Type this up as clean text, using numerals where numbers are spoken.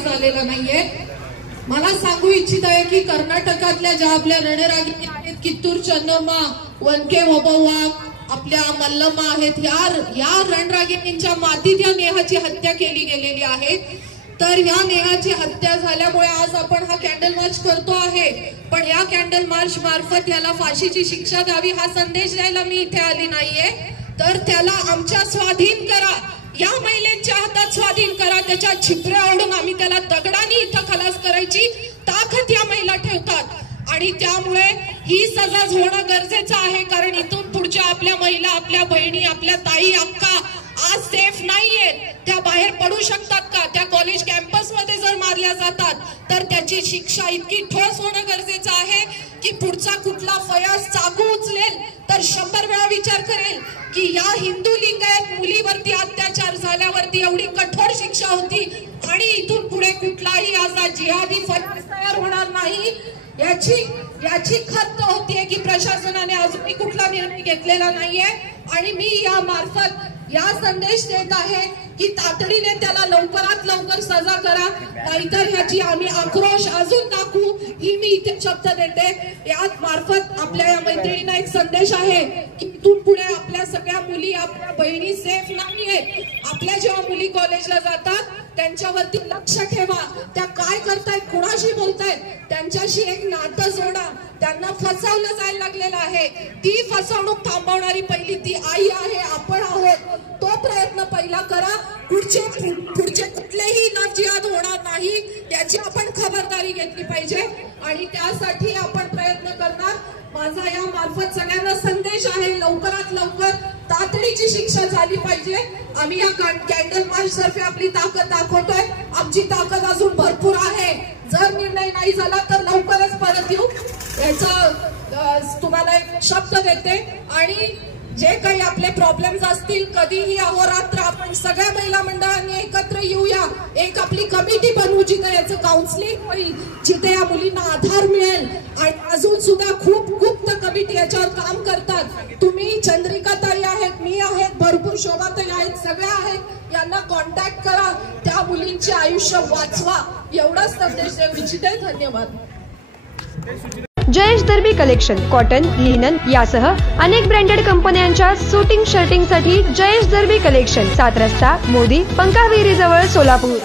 झालेला नाहीये। मला सांगू इच्छित आहे की कर्नाटकातल्या ज्या आपल्या रणरागिणी आहेत, कित्तूर चन्नम्मा, वनके ओबव्वा, आपल्या मल्लम्मा आहेत, या रणरागिणींच्या मातीत या नेहाची हत्या केली गेलेली आहे। तर या नेहाची हत्या झाल्यामुळे आज आपण हा कॅन्डल मार्च करतो आहे। पण या कॅन्डल मार्च मार्फत याला फाशीची शिक्षा द्यावी हा संदेश द्यायला मी इथे आली नाहीये, तर त्याला आमच्या स्वाधीन करा, या महिलेच्या हातात स्वाधीन करा। त्याच्या छिपऱ्या ओढून आम्ही त्याला दगडाने इथं खलास करायची ताकद या महिला ठेवतात आणि त्यामुळे ही सजा होणं गरजेचं आहे। कारण इथून पुढच्या आपल्या महिला, आपल्या बहिणी, आपल्या ताई, अक्का आज सेफ नाहीयेत। त्या बाहेर पडू शकतात का? त्या कॉलेज कॅम्पस मध्ये जर मारल्या जातात तर त्याची शिक्षा इतकी ठोस होणं गरजेचं आहे की पुढचा कुठला फयाज चाकू उचलेल तर 100 वेळा विचार करेल की या हिंदू लिंगायत मुलीवरती अत्याचार झाल्यावरती एवढी कठोर शिक्षा होती आणि इथून पुढे कुठलाही असा जिहादी फयाज तयार होणार नाही याची खंत होतीये की प्रशासनाने अजूनही कुठला निर्णय घेतलेला नाहीये। आणि मी या मार्फत या संदेश देत आहे की तातडीने त्याला लवकरात लवकर सजा करा, नाहीतर ह्याची आम्ही आक्रोश अजून दाखवू ही मी इथे शब्द देते। याच मार्फत आपल्या या मैत्रिणींना एक संदेश आहे की इथून पुढे आपल्या सगळ्या मुली, आपल्या बहिणी सेफ नाहीये। आपल्या जेव्हा मुली कॉलेजला जातात त्यांच्यावरती लक्ष ठेवा, त्या काय करतायत, कुणाशी बोलतायत, त्यांच्याशी एक नातं जोडा। त्यांना फसवलं जायला लागलेलं आहे, ती फसवणूक थांबवणारी पहिली ती आई आहे, आपण आहोत। तो प्रयत्न पहिला करा, पुढचे कुठलेही नवजिहाद होणार नाही याची आपण खबरदारी घेतली पाहिजे आणि त्यासाठी आपण प्रयत्न करणार। माझा या मार्फत सगळ्यांना संदेश आहे, लवकरात लवकर तातडीची शिक्षा झाली पाहिजे। आम्ही या कॅन्डल मार्च तर्फे आपली ताकद दाखवतोय, आमची ताकद अजून भरपूर आहे। जर निर्णय नाही झाला तर लवकरच परत येऊ याचा तुम्हाला एक शब्द देते। आणि जे काही आपले प्रॉब्लेम्स असतील, कधीही अहोरात्र आपण सगळ्या महिला मंडळांनी एकत्र येऊया, एक आपली कमिटी बनवू जिथे याचं काउन्सिलिंग होईल, जिथे या मुलींना आधार मिळेल। आणि अजून सुद्धा खूप गुप्त कमिटी याच्यावर काम करतात। तुम्ही चंद्रिकाताई आहेत, मी आहेत, भरपूर शोभाताई आहेत, सगळ्या आहेत, यांना कॉन्टॅक्ट करा, त्या मुलींचे आयुष्य वाचवा, एवढाच संदेश देऊ इच्छिते। धन्यवाद। जयेश दर्बी कलेक्शन कॉटन, लिनन यासह अनेक ब्रँडेड कंपन्यांच्या सुटिंग शर्टिंगसाठी जयेश दर्बी कलेक्शन, 7 रस्ता मोदी पंकाविहिरी जवळ सोलापूर।